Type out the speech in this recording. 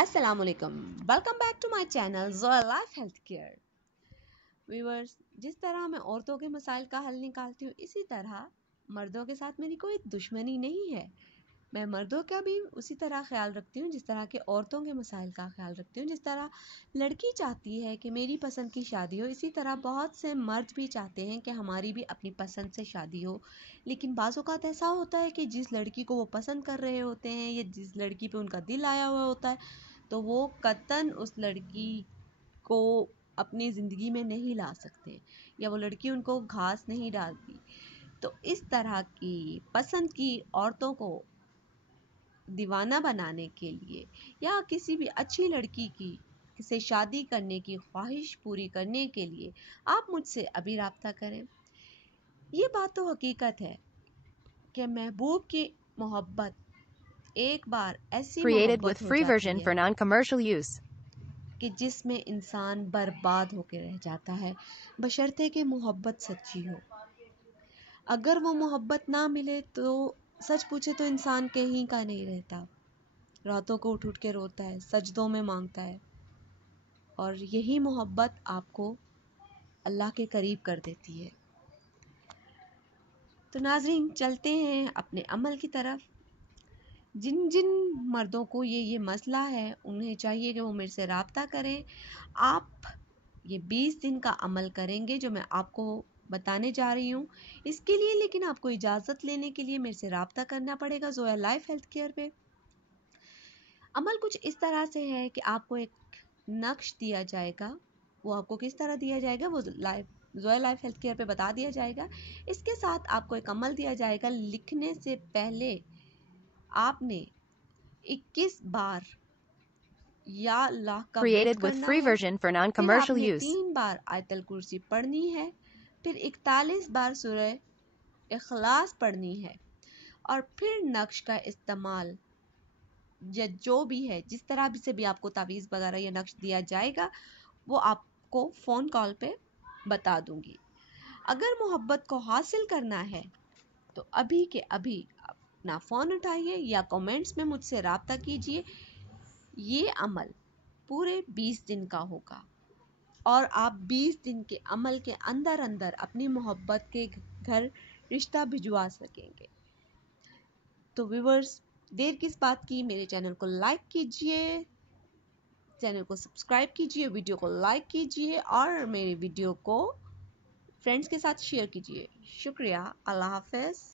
السلام علیکم، welcome back to my channel Zoya life health care viewers. جس طرح میں عورتوں کے مسائل کا حل نکالتی ہوں، اسی طرح مردوں کے ساتھ میری کوئی دشمنی نہیں ہے. میں مردوں کا بھی اسی طرح خیال رکھتی ہوں جس طرح کے عورتوں کے مسائل کا خیال رکھتی ہوں. جس طرح لڑکی چاہتی ہے کہ میری پسند کی شادی ہو، اسی طرح بہت سے مرد بھی چاہتے ہیں کہ ہماری بھی اپنی پسند سے شادی ہو. لیکن بعض اوقات ایسا ہوتا ہے کہ جس لڑکی کو وہ پسند کر رہے ہوتے ہیں یا جس لڑکی پہ ان کا دل آیا ہوا ہوتا ہے، تو وہ قطعاً اس لڑکی کو اپنی زندگی میں نہیں لا سکتے، یا وہ لڑکی ان کو گھاس نہیں ڈالتی. تو اس طرح کی پسند کی عورتوں کو دیوانہ بنانے کے لیے یا کسی بھی اچھی لڑکی کی سے شادی کرنے کی خواہش پوری کرنے کے لیے آپ مجھ سے ابھی رابطہ کریں. یہ بات تو حقیقت ہے کہ محبوب کی محبت ایک بار ایسی Created with محبت ہو free جاتی version ہے for non-commercial use. کہ جس میں انسان برباد ہو کے رہ جاتا ہے، بشرطے کہ محبت سچی ہو. اگر وہ محبت نہ ملے تو سچ پوچھے تو انسان کہیں کا نہیں رہتا، راتوں کو اٹھ کے روتا ہے، سجدوں میں مانگتا ہے، اور یہی محبت آپ کو اللہ کے قریب کر دیتی ہے. تو ناظرین، چلتے ہیں اپنے عمل کی طرف. جن جن مردوں کو یہ مسئلہ ہے، انہیں چاہیے کہ وہ میرے سے رابطہ کریں. آپ یہ 20 دن کا عمل کریں گے جو میں آپ کو بتانے جا رہی ہوں. اس کے لیے لیکن آپ کو اجازت لینے کے لیے میرے سے رابطہ کرنا پڑے گا زویا لائف ہیلتھ کیئر پہ. عمل کچھ اس طرح سے ہے کہ آپ کو ایک نقش دیا جائے گا. وہ آپ کو کس طرح دیا جائے گا وہ زویا لائف ہیلتھ کیئر پہ بتا دیا جائے گا. اس کے ساتھ آپ کو ایک عمل دیا جائے گا. لکھنے سے پہلے آپ نے 21 بار یا اللہ کا ورد Created with کرنا free ہے، version for پھر آپ non-commercial نے use. 3 بار آیت الکرسی پڑھنی ہے، پھر 41 بار سورہ اخلاص پڑھنی ہے، اور پھر نقش کا استعمال یا جو بھی ہے جس طرح سے بھی آپ کو تعویذ وغیرہ یا نقش دیا جائے گا وہ آپ کو فون کال پہ بتا دوں گی. اگر محبت کو حاصل کرنا ہے تو ابھی کے ابھی اپنا فون اٹھائیے یا کمنٹس میں مجھ سے رابطہ کیجئے. یہ عمل پورے 20 دن کا ہوگا اور آپ 20 دن کے عمل کے اندر اپنی محبت کے گھر رشتہ بھجوا سکیں گے. تو ویورز، دیر کس بات کی، میرے چینل کو لائک کیجئے، چینل کو سبسکرائب کیجئے، ویڈیو کو لائک کیجئے اور میری ویڈیو کو فرینڈز کے ساتھ شیئر کیجئے. شکریہ. اللہ حافظ.